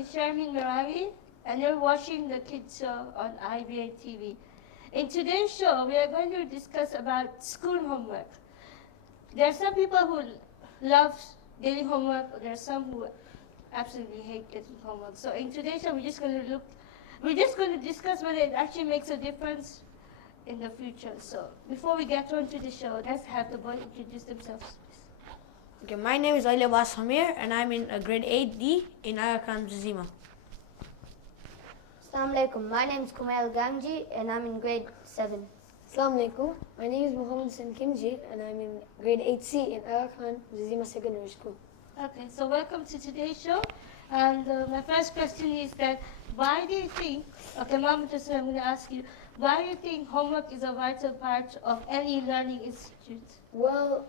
is Sharmin Marawi, and you're watching the Kids Show on IBA TV. In today's show, we are going to discuss about school homework. There are some people who love getting homework. There are some who absolutely hate getting homework. So in today's show, we're just going to discuss whether it actually makes a difference in the future. So before we get on to the show, let's have the boys introduce themselves. Okay, my name is Ailabas Hamir and I'm in grade 8D in Aga Khan Zima. Assalamu alaikum. My name is Kumail Gangji and I'm in grade 7. Assalamu alaikum. My name is Muhammad Sen Kimji and I'm in grade 8C in Aga Khan Zima Secondary School. Okay, so welcome to today's show. And my first question is that why do you think, okay, Mom, I'm going to ask you, why do you think homework is a vital part of any learning institute? Well,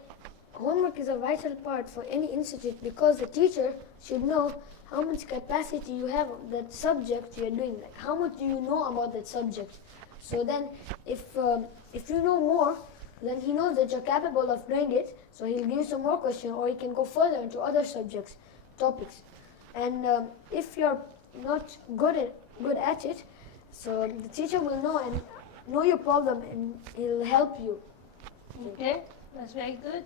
homework is a vital part for any institute because the teacher should know how much capacity you have on that subject you're doing. Like how much do you know about that subject? So then if you know more, then he knows that you're capable of doing it, so he'll give you some more questions or he can go further into other subjects, topics. And if you're not good at it, so the teacher will know your problem and he'll help you. Okay, that's very good.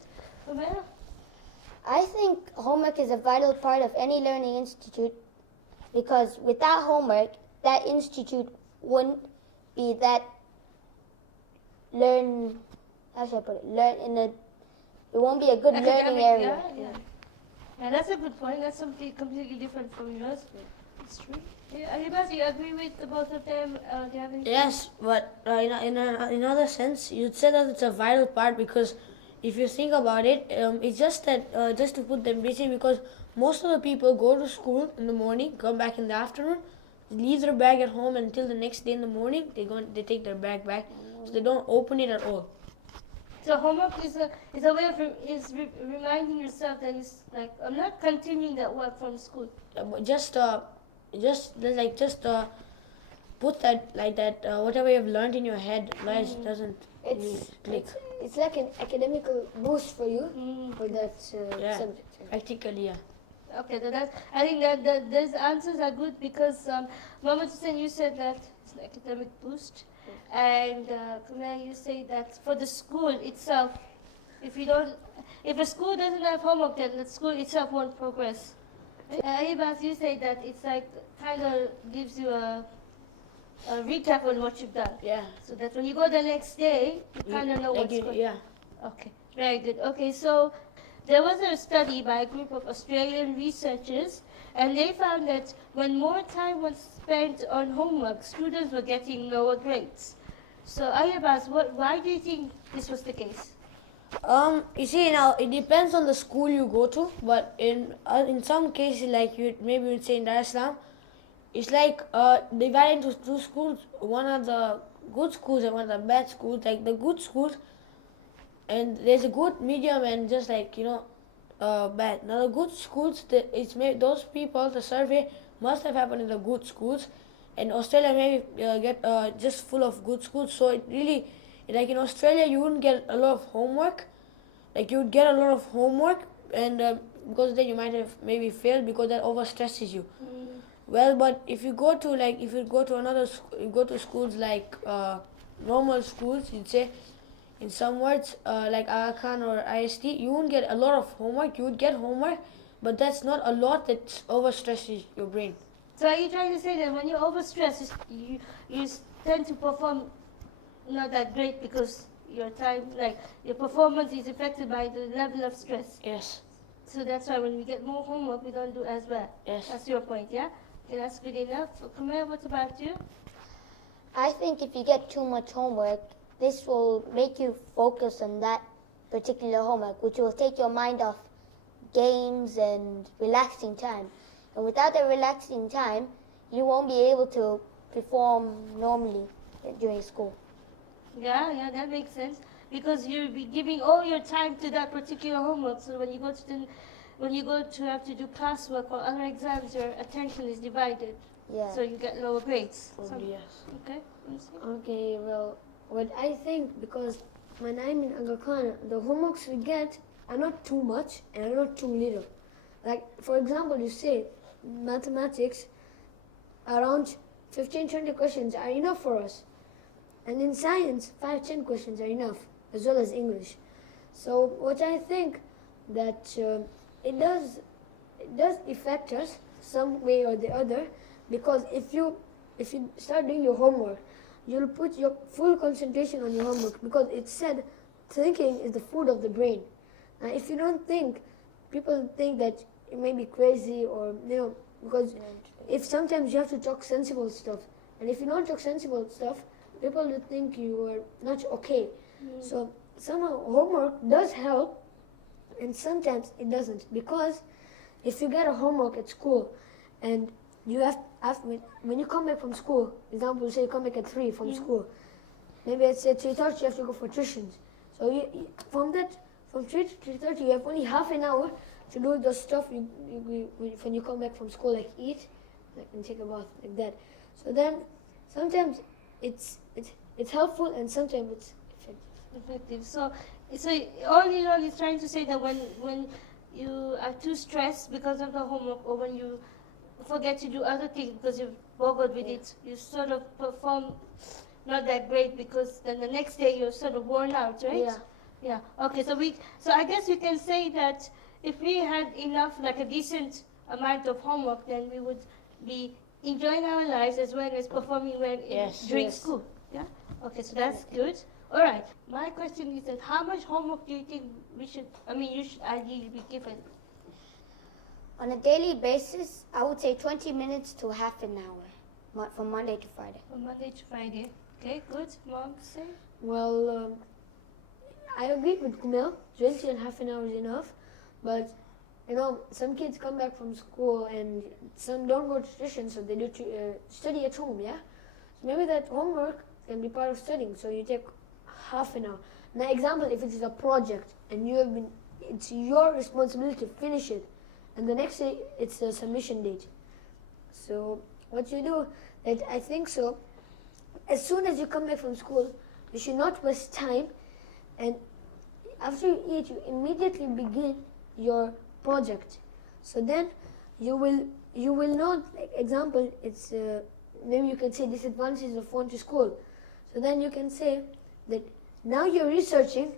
Umar? I think homework is a vital part of any learning institute because without homework, that institute wouldn't be that it won't be a good learning area. Yeah, that's a good point. That's something completely different from yours. It's true. Yeah, Alibas, you agree with the both of them? Do you have any Yes, but in another sense, you'd say that it's a vital part because if you think about it, it's just that just to put them busy because most of the people go to school in the morning, come back in the afternoon, leave their bag at home until the next day in the morning. They take their bag back, so they don't open it at all. So homework is a way of reminding yourself that it's like I'm not continuing that work from school. Just put that like that whatever you've learned in your head, doesn't click. It's like an academical boost for you for that subject. Practically, yeah. Okay, I think that those answers are good because Mohammed Hussein, you said that it's an academic boost, and Kumar, you say that for the school itself, if a school doesn't have homework, then the school itself won't progress. Ayibas, you say that it's like kind of gives you a recap on what you've done. Yeah. So that when you go the next day, you kind of know what's going on. Yeah. Okay, very good. Okay, so there was a study by a group of Australian researchers, and they found that when more time was spent on homework, students were getting lower grades. So, Ayabas, why do you think this was the case? You see, now it depends on the school you go to, but in some cases, like maybe you'd say in Dar es Salaam, it's like divided into two schools. One of the good schools and one of the bad schools. Like the good schools, and there's a good, medium, and just like bad. Now the good schools, it's made those people. The survey must have happened in the good schools, and Australia maybe get just full of good schools. So it really, like in Australia, you wouldn't get a lot of homework. Like you would get a lot of homework, and because then you might have maybe failed because that overstresses you. Well, but if you go to you go to schools like normal schools, you'd say, in some words, like Aga Khan or IST, you won't get a lot of homework. You would get homework, but that's not a lot that overstresses your brain. So are you trying to say that when you're overstressed, you tend to perform not that great because your performance is affected by the level of stress? Yes. So that's why when we get more homework, we don't do as well. Yes. That's your point, yeah? Okay, that's good enough. Kumar, what about you? I think if you get too much homework, this will make you focus on that particular homework, which will take your mind off games and relaxing time. And without that relaxing time, you won't be able to perform normally during school. Yeah, that makes sense. Because you'll be giving all your time to that particular homework. So when you go to have to do classwork or other exams, your attention is divided. Yeah. So you get lower grades. Yes. Okay. Okay, well, what I think, because when I'm in Aga Khan, the homeworks we get are not too much and are not too little. Like, for example, you say mathematics, around 15-20 questions are enough for us. And in science, 5-10 questions are enough, as well as English. So what I think that it does affect us some way or the other, because if you start doing your homework, you'll put your full concentration on your homework, because it's said thinking is the food of the brain. Now, if you don't think, people think that you may be crazy, or because if sometimes you have to talk sensible stuff, and if you don't talk sensible stuff, people will think you are not okay. So somehow homework does help, and sometimes it doesn't, because if you get a homework at school and you have when you come back from school, example, say you come back at 3 from school, maybe it's at 3:30 you have to go for tuitions. So from 3 to 3:30 you have only half an hour to do the stuff when you come back from school, like eat, and take a bath, like that. So then sometimes it's helpful, and sometimes it's Effective. So all in all, he's trying to say that when you are too stressed because of the homework, or when you forget to do other things because you've boggled with it, you sort of perform not that great, because then the next day you're sort of worn out, right? Yeah. Yeah. Okay. So I guess we can say that if we had enough, like a decent amount of homework, then we would be enjoying our lives as well as performing well during school. Yeah. Okay. So that's good. All right. My question is that how much homework do you think you should ideally be given? On a daily basis, I would say 20 minutes to half an hour from Monday to Friday. From Monday to Friday. Okay, good. Mom, say? Well, I agree with Kumel. 20 and half an hour is enough. But, some kids come back from school and some don't go to tuition, so they do study at home, yeah? So maybe that homework can be part of studying, so you take half an hour. Now, example, if it is a project and it's your responsibility to finish it, and the next day it's a submission date. So what you do, I think so, as soon as you come back from school, you should not waste time, and after you eat, you immediately begin your project. So then you will know, like example, it's maybe you can say disadvantages of phone to school. So then you can say that now you're researching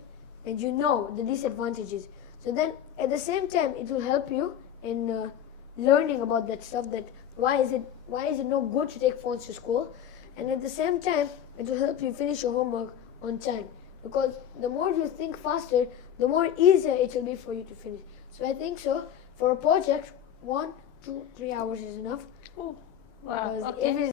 and you know the disadvantages. So then at the same time it will help you in learning about that stuff, that why is it no good to take phones to school, and at the same time it will help you finish your homework on time, because the more you think faster, the more easier it will be for you to finish. So I think so, for a project 1, 2, 3 hours is enough. Oh, wow. Because Okay. if it's